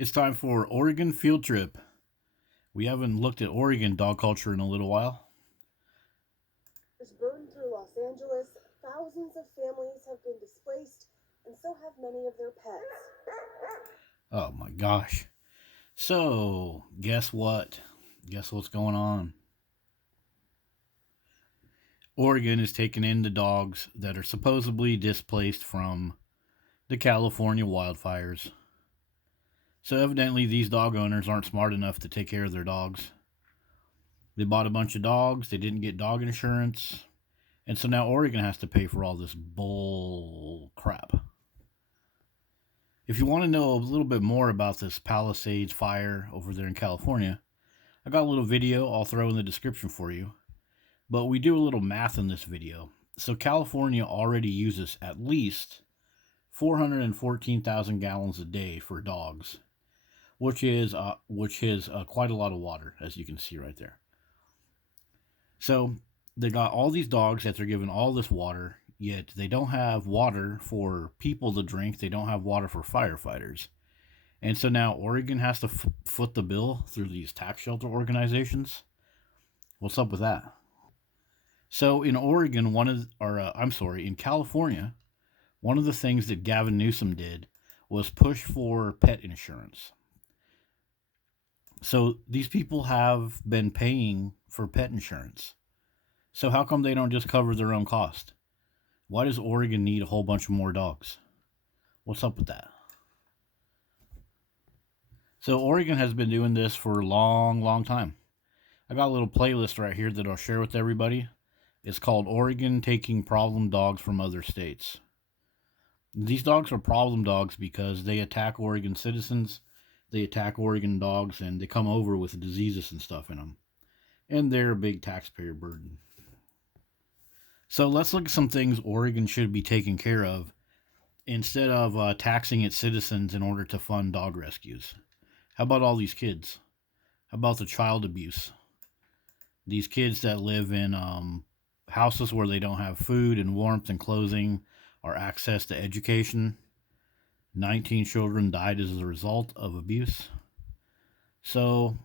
It's time for Oregon field trip. We haven't looked at Oregon dog culture in a little while. Has burned through Los Angeles. Thousands of families have been displaced, and so have many of their pets. Oh my gosh. So, guess what? Guess what's going on? Oregon is taking in the dogs that are supposedly displaced from the California wildfires. So, evidently, these dog owners aren't smart enough to take care of their dogs. They bought a bunch of dogs, they didn't get dog insurance, and so now Oregon has to pay for all this bull crap. If you want to know a little bit more about this Palisades fire over there in California, I got a little video I'll throw in the description for you. But we do a little math in this video. So California already uses at least 414,000 gallons a day for dogs, which is quite a lot of water, as you can see right there. So they got all these dogs that they're giving all this water, yet they don't have water for people to drink. They don't have water for firefighters. And so now Oregon has to foot the bill through these tax shelter organizations. What's up with that? So in Oregon, in California, one of the things that Gavin Newsom did was push for pet insurance. So these people have been paying for pet insurance. So how come they don't just cover their own cost? Why does Oregon need a whole bunch of more dogs? What's up with that? So Oregon has been doing this for a long, long time. I got a little playlist right here that I'll share with everybody. It's called Oregon Taking Problem Dogs from Other States. These dogs are problem dogs because they attack Oregon citizens, they attack Oregon dogs, and they come over with diseases and stuff in them. And they're a big taxpayer burden. So let's look at some things Oregon should be taking care of instead of taxing its citizens in order to fund dog rescues. How about all these kids? How about the child abuse? These kids that live in houses where they don't have food and warmth and clothing or access to education. 19 children died as a result of abuse. So,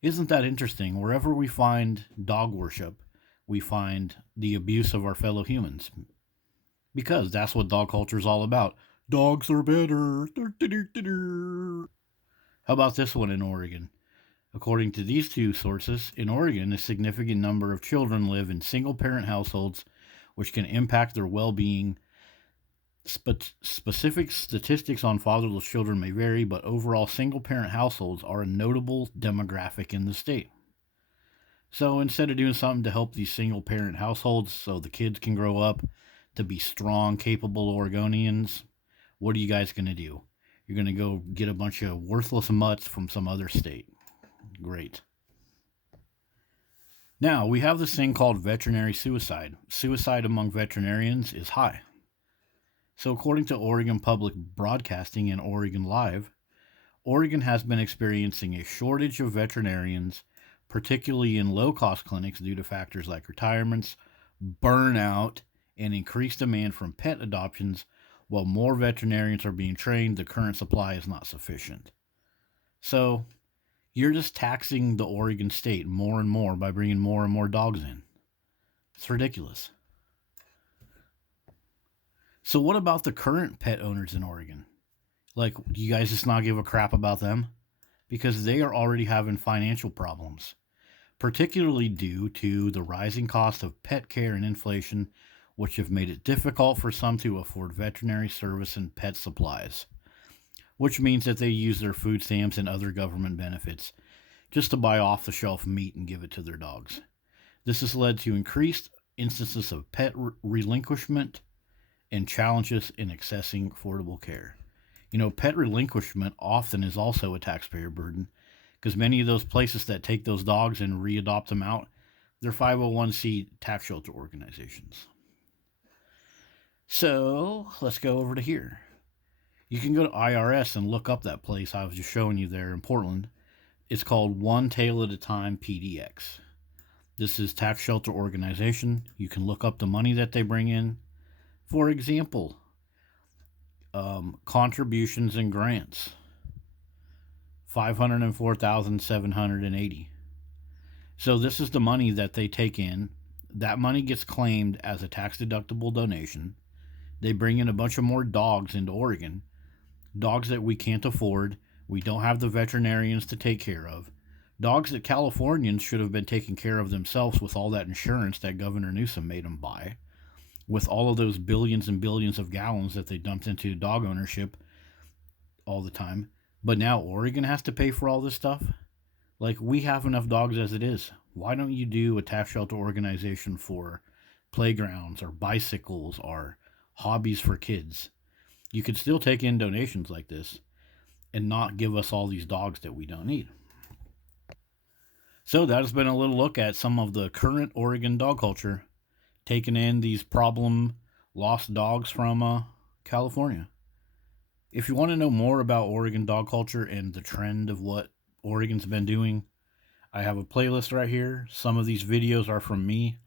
isn't that interesting? Wherever we find dog worship, we find the abuse of our fellow humans. Because that's what dog culture is all about. Dogs are better. How about this one in Oregon? According to these two sources, in Oregon, a significant number of children live in single parent households, which can impact their well being. Specific statistics on fatherless children may vary, but overall, single parent households are a notable demographic in the state. So instead of doing something to help these single parent households so the kids can grow up to be strong, capable Oregonians, what are you guys going to do? You're going to go get a bunch of worthless mutts from some other state. Great. Now, we have this thing called veterinary suicide. Suicide among veterinarians is high. So, according to Oregon Public Broadcasting and Oregon Live, Oregon has been experiencing a shortage of veterinarians, particularly in low cost clinics, due to factors like retirements, burnout, and increased demand from pet adoptions. While more veterinarians are being trained, the current supply is not sufficient. So, you're just taxing the Oregon state more and more by bringing more and more dogs in. It's ridiculous. So, what about the current pet owners in Oregon? Like, do you guys just not give a crap about them? Because they are already having financial problems, particularly due to the rising cost of pet care and inflation, which have made it difficult for some to afford veterinary service and pet supplies, which means that they use their food stamps and other government benefits just to buy off the shelf meat and give it to their dogs. This has led to increased instances of pet relinquishment and challenges in accessing affordable care. You know, pet relinquishment often is also a taxpayer burden because many of those places that take those dogs and re-adopt them out, they're 501c tax shelter organizations. So let's go over to here. You can go to IRS and look up that place I was just showing you there in Portland. It's called One Tail at a Time PDX. This is tax shelter organization. You can look up the money that they bring in. For example, contributions and grants. $504,780. So this is the money that they take in. That money gets claimed as a tax deductible donation. They bring in a bunch of more dogs into Oregon, dogs that we can't afford, we don't have the veterinarians to take care of, dogs that Californians should have been taking care of themselves with all that insurance that Governor Newsom made them buy, with all of those billions and billions of gallons that they dumped into dog ownership all the time. But now Oregon has to pay for all this stuff? Like, we have enough dogs as it is. Why don't you do a tax shelter organization for playgrounds or bicycles or hobbies for kids? You could still take in donations like this and not give us all these dogs that we don't need. So that has been a little look at some of the current Oregon dog culture, taking in these problem lost dogs from California. If you want to know more about Oregon dog culture and the trend of what Oregon's been doing, I have a playlist right here. Some of these videos are from me,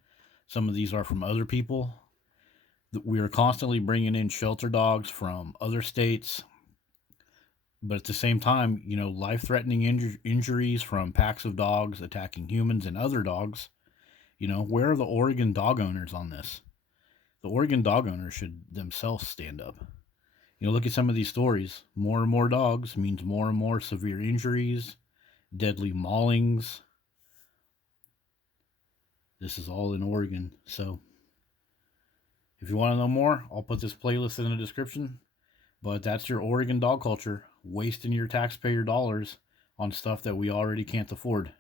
some of these are from other people. We are constantly bringing in shelter dogs from other states, but at the same time, life threatening injuries from packs of dogs attacking humans and other dogs. Where are the Oregon dog owners on this? The Oregon dog owners should themselves stand up. Look at some of these stories. More and more dogs means more and more severe injuries, deadly maulings. This is all in Oregon. So, if you want to know more, I'll put this playlist in the description. But that's your Oregon dog culture, wasting your taxpayer dollars on stuff that we already can't afford.